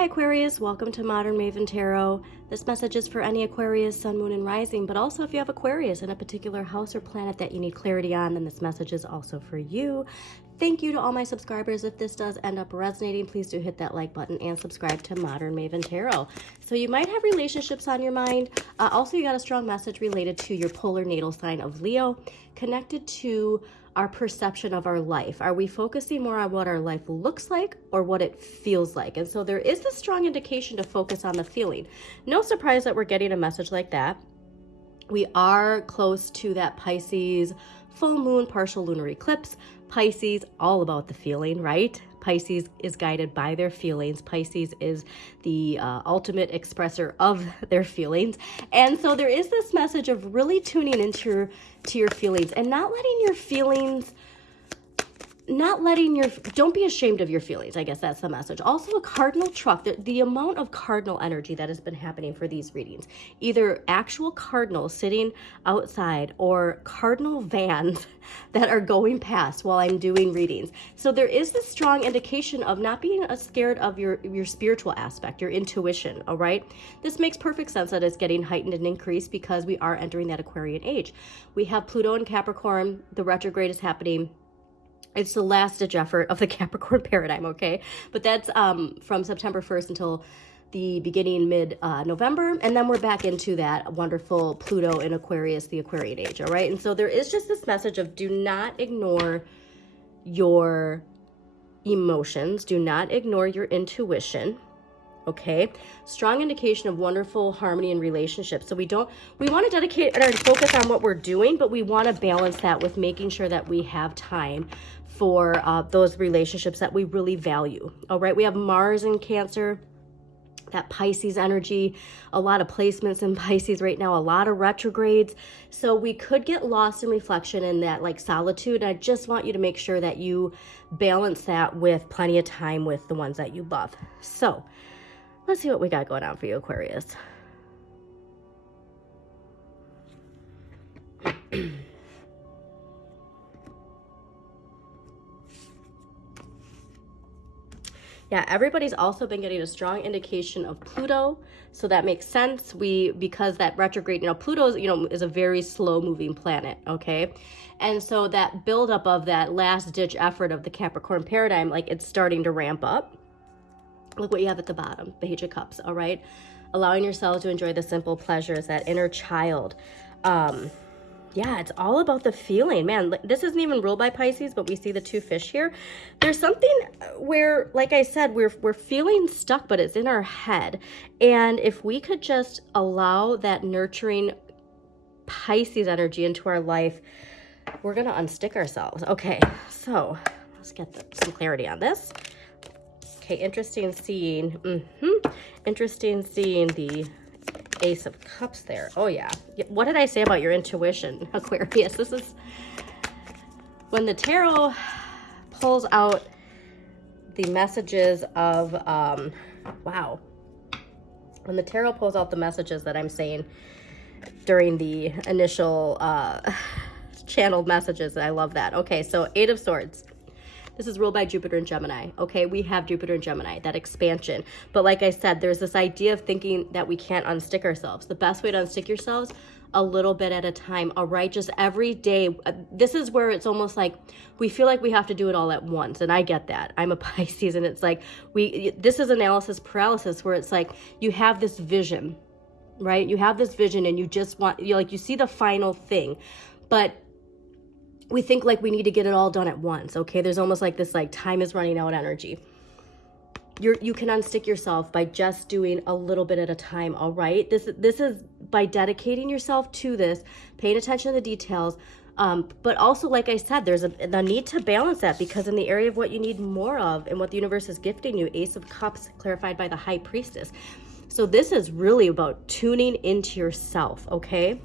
Hi Aquarius, welcome to Modern Maven Tarot. This message is for any Aquarius, Sun, Moon, and Rising, but also if you have Aquarius in a particular house or planet that you need clarity on, then this message is also for you. Thank you to all my subscribers. If this does end up resonating, please do hit that like button and subscribe to Modern Maven Tarot. So you might have relationships on your mind. Also, you got a strong message related to your polar natal sign of Leo, connected to our perception of our life. Are we focusing more on what our life looks like or what it feels like? And so there is this strong indication to focus on the feeling. No surprise that we're getting a message like that. We are close to that Pisces full moon, partial lunar eclipse. Pisces, all about the feeling, right? Pisces is guided by their feelings. Pisces is the ultimate expresser of their feelings. And so there is this message of really tuning into your feelings and not letting your feelings, don't be ashamed of your feelings. I guess that's the message. Also a cardinal truck, the amount of cardinal energy that has been happening for these readings, either actual cardinals sitting outside or cardinal vans that are going past while I'm doing readings. So there is this strong indication of not being scared of your spiritual aspect, your intuition, all right? This makes perfect sense that it's getting heightened and increased because we are entering that Aquarian age. We have Pluto in Capricorn, the retrograde is happening. It's the last ditch effort of the Capricorn paradigm, okay? But that's from September 1st until the beginning mid-November. And then we're back into that wonderful Pluto in Aquarius, the Aquarian age, all right? And so there is just this message of do not ignore your emotions. Do not ignore your intuition, okay? Strong indication of wonderful harmony in relationships. So we want to dedicate and focus on what we're doing, but we want to balance that with making sure that we have time for those relationships that we really value. All right, we have Mars in Cancer, that Pisces energy, a lot of placements in Pisces right now, a lot of retrogrades. So we could get lost in reflection in that like solitude. I just want you to make sure that you balance that with plenty of time with the ones that you love. So let's see what we got going on for you, Aquarius. Yeah, everybody's also been getting a strong indication of Pluto, so that makes sense. Because that retrograde, Pluto is a very slow moving planet, okay? And so that buildup of that last ditch effort of the Capricorn paradigm, like it's starting to ramp up. Look what you have at the bottom, the Page of Cups, all right? Allowing yourselves to enjoy the simple pleasures, that inner child. Yeah, it's all about the feeling. Man, this isn't even ruled by Pisces, but we see the two fish here. There's something where, like I said, we're feeling stuck, but it's in our head. And if we could just allow that nurturing Pisces energy into our life, we're going to unstick ourselves. Okay, so let's get some clarity on this. Okay, interesting seeing the Ace of Cups there. Oh yeah. What did I say about your intuition, Aquarius? This is when the tarot pulls out the messages of wow. When the tarot pulls out the messages that I'm saying during the initial channeled messages, I love that. Okay, so Eight of Swords. This is ruled by Jupiter and Gemini, okay? We have Jupiter and Gemini, that expansion. But like I said, there's this idea of thinking that we can't unstick ourselves. The best way to unstick yourselves, a little bit at a time, all right? Just every day. This is where it's almost like we feel like we have to do it all at once. And I get that. I'm a Pisces, and it's like this is analysis paralysis, where it's like you have this vision, right? You have this vision and you just want, you see the final thing. But we think like we need to get it all done at once, okay? There's almost like this like time is running out energy. You can unstick yourself by just doing a little bit at a time, all right? This is by dedicating yourself to this, paying attention to the details, but also, like I said, there's the need to balance that, because in the area of what you need more of and what the universe is gifting you, Ace of Cups clarified by the High Priestess. So this is really about tuning into yourself, okay?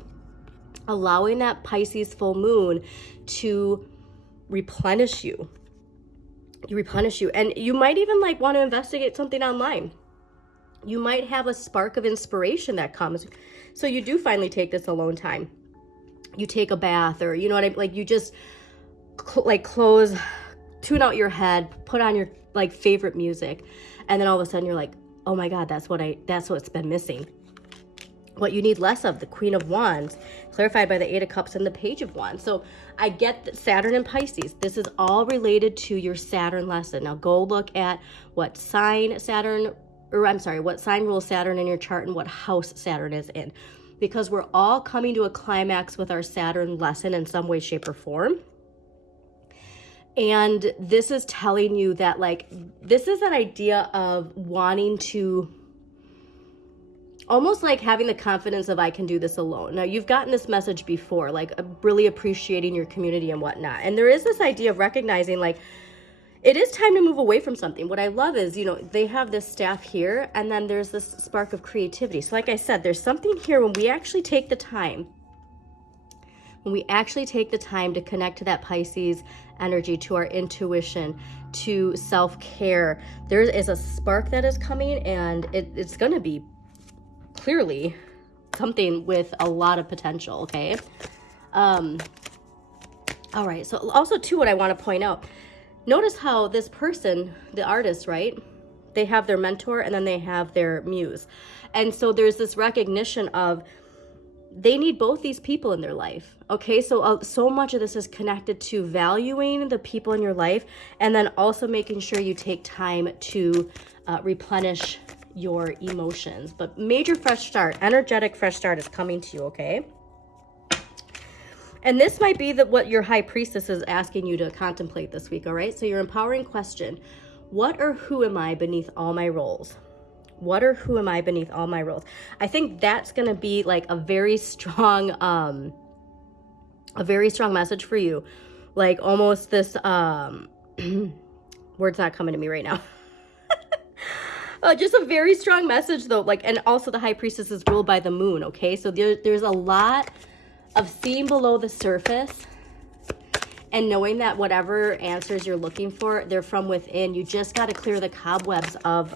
Allowing that Pisces full moon to replenish you. And you might even like want to investigate something online. You might have a spark of inspiration that comes. So you do finally take this alone time. You take a bath, or you know what I mean? Like you just tune out your head, put on your like favorite music. And then all of a sudden you're like, oh my God, that's what's been missing. What you need less of, the Queen of Wands, clarified by the Eight of Cups and the Page of Wands. So I get that Saturn and Pisces, this is all related to your Saturn lesson. Now go look at what sign rules Saturn in your chart and what house Saturn is in. Because we're all coming to a climax with our Saturn lesson in some way, shape, or form. And this is telling you that, like, this is an idea of wanting to, almost like having the confidence of, I can do this alone. Now, you've gotten this message before, like really appreciating your community and whatnot. And there is this idea of recognizing, like, it is time to move away from something. What I love is, you know, they have this staff here, and then there's this spark of creativity. So like I said, there's something here when we actually take the time, to connect to that Pisces energy, to our intuition, to self-care. There is a spark that is coming, and it's going to be clearly something with a lot of potential, okay? All right, so also too, what I want to point out, notice how this person, the artist, right? They have their mentor and then they have their muse. And so there's this recognition of they need both these people in their life, okay? So so much of this is connected to valuing the people in your life, and then also making sure you take time to replenish your emotions. But major fresh start, energetic fresh start is coming to you, okay? And this might be what your high priestess is asking you to contemplate this week, all right? So your empowering question, what or who am I beneath all my roles? What or who am I beneath all my roles? I think that's going to be like a very strong message for you. Like almost this, word's not coming to me right now. Just a very strong message though. Like, and also the high priestess is ruled by the moon. Okay. So there's a lot of seeing below the surface and knowing that whatever answers you're looking for, they're from within. You just got to clear the cobwebs of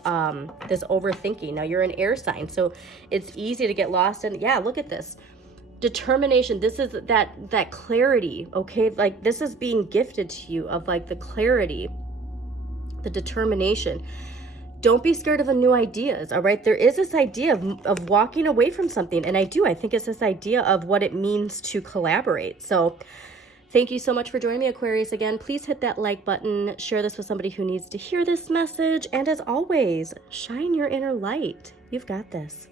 this overthinking. Now you're an air sign, so it's easy to get lost in, yeah, look at this. Determination, this is that clarity, okay? Like this is being gifted to you of like the clarity, the determination. Don't be scared of the new ideas, all right? There is this idea of walking away from something, and I think it's this idea of what it means to collaborate. So thank you so much for joining me, Aquarius. Again, please hit that like button, share this with somebody who needs to hear this message, and as always, shine your inner light. You've got this.